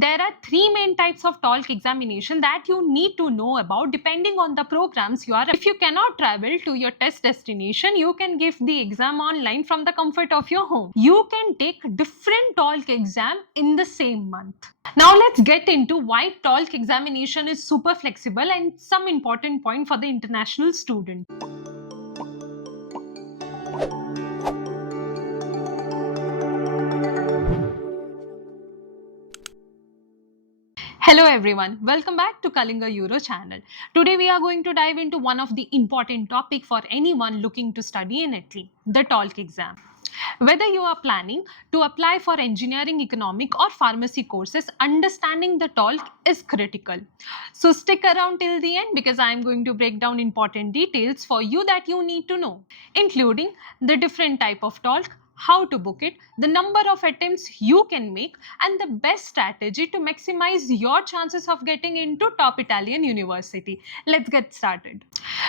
There are three main types of TOLC examination that you need to know about depending on the programs you are. If you cannot travel to your test destination, you can give the exam online from the comfort of your home. You can take different TOLC exam in the same month. Now let's get into why TOLC examination is super flexible and some important point for the international student. Hello everyone, welcome back to Kalinga Euro channel. Today we are going to dive into one of the important topic for anyone looking to study in Italy, the TOLC exam. Whether you are planning to apply for engineering, economic or pharmacy courses, understanding the TOLC is critical. So stick around till the end because I am going to break down important details for you that you need to know, including the different type of TOLC, how to book it, the number of attempts you can make, and the best strategy to maximize your chances of getting into top Italian university. Let's get started.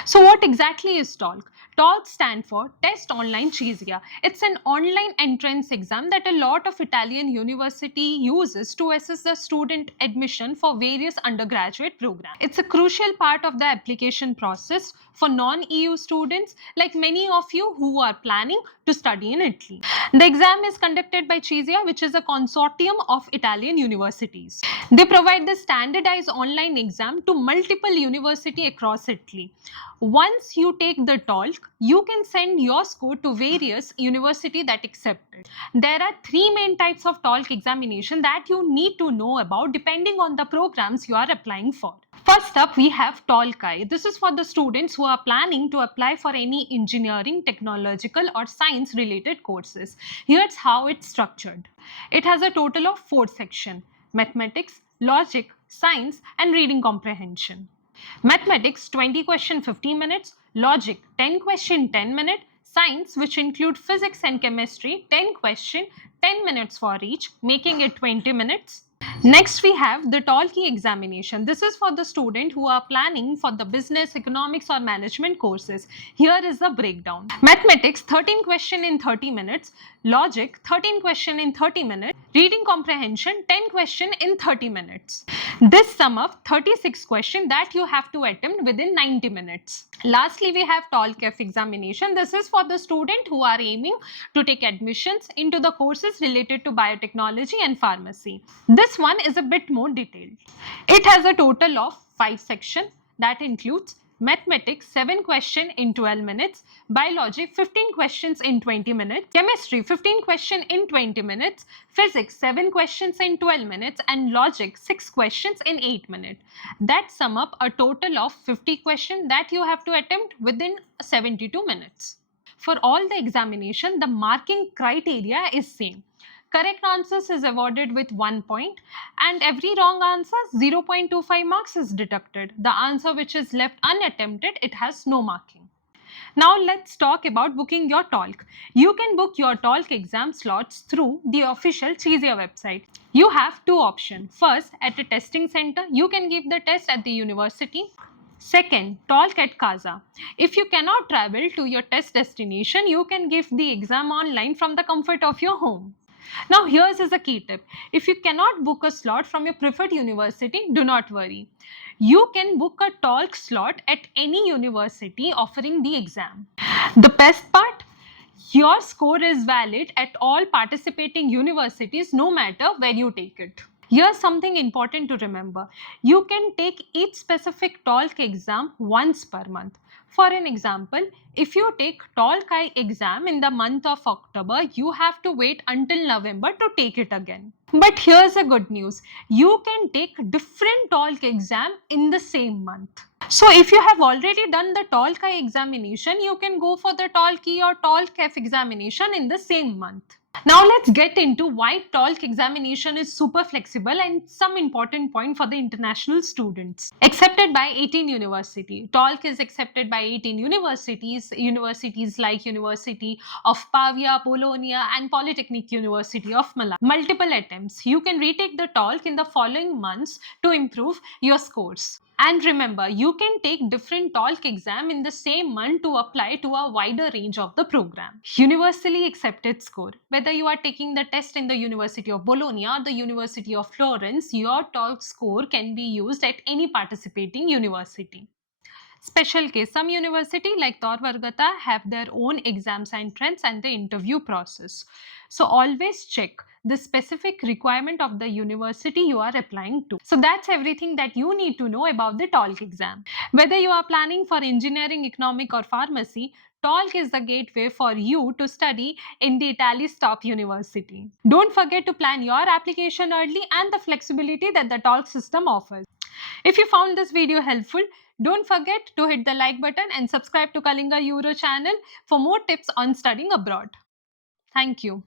So what exactly is TOLC? TOLC stands for Test Online CISIA. It's an online entrance exam that a lot of Italian university uses to assess the student admission for various undergraduate programs. It's a crucial part of the application process for non-EU students like many of you who are planning to study in Italy. The exam is conducted by CISIA, which is a consortium of Italian universities. They provide the standardized online exam to multiple universities across Italy. Once you take the TOLC, you can send your score to various universities that accept it. There are three main types of TOLC examination that you need to know about depending on the programs you are applying for. First up, we have TOLC-I. This is for the students who are planning to apply for any engineering, technological or science related courses. Here's how it's structured. It has a total of 4 sections: mathematics, logic, science and reading comprehension. Mathematics 20 question 15 minutes, logic 10 question 10 minutes, science which include physics and chemistry 10 question 10 minutes for each, making it 20 minutes. Next we have the TOLC examination. This is for the student who are planning for the business, economics or management courses. Here is the breakdown. Mathematics 13 question in 30 minutes, logic 13 question in 30 minutes, reading comprehension 10 question in 30 minutes. This sum up 36 question that you have to attempt within 90 minutes. Lastly, we have TOLC-F examination. This is for the student who are aiming to take admissions into the courses related to biotechnology and pharmacy. This one is a bit more detailed. It has a total of 5 sections that includes mathematics 7 questions in 12 minutes, biology 15 questions in 20 minutes, chemistry 15 questions in 20 minutes, physics 7 questions in 12 minutes and logic 6 questions in 8 minutes. That sum up a total of 50 questions that you have to attempt within 72 minutes. For all the examination, the marking criteria is same. Correct answers is awarded with 1 point and every wrong answer 0.25 marks is deducted. The answer which is left unattempted, it has no marking. Now let's talk about booking your TOLC. You can book your TOLC exam slots through the official CISIA website. You have two options. First, at a testing center, you can give the test at the university. Second, TOLC at Casa. If you cannot travel to your test destination, you can give the exam online from the comfort of your home. Now here's a key tip. If you cannot book a slot from your preferred university, do not worry. You can book a TOLC slot at any university offering the exam. The best part, your score is valid at all participating universities no matter where you take it. Here's something important to remember. You can take each specific TOLC exam once per month. For an example, if you take TOLC-I exam in the month of October, you have to wait until November to take it again. But here's the good news. You can take different TOLC exam in the same month. So if you have already done the TOLC-I examination, you can go for the TOLC-E or TOLC-F examination in the same month. Now let's get into why TOLC examination is super flexible and some important point for the international students. Accepted by 18 universities. TOLC is accepted by 18 universities like University of Pavia, Bologna and Polytechnic University of Milan. Multiple attempts. You can retake the TOLC in the following months to improve your scores. And remember, you can take different TOLK exam in the same month to apply to a wider range of the program. Universally accepted score. Whether you are taking the test in the University of Bologna or the University of Florence, your TOLK score can be used at any participating university. Special case, some university like Tor Vargata have their own exams entrance and the interview process. So always check the specific requirement of the university you are applying to. So that's everything that you need to know about the TOLK exam. Whether you are planning for engineering, economic or pharmacy, TOLK is the gateway for you to study in the Italy's top university. Don't forget to plan your application early and the flexibility that the TOLK system offers. If you found this video helpful, don't forget to hit the like button and subscribe to Kalinga Euro channel for more tips on studying abroad. Thank you.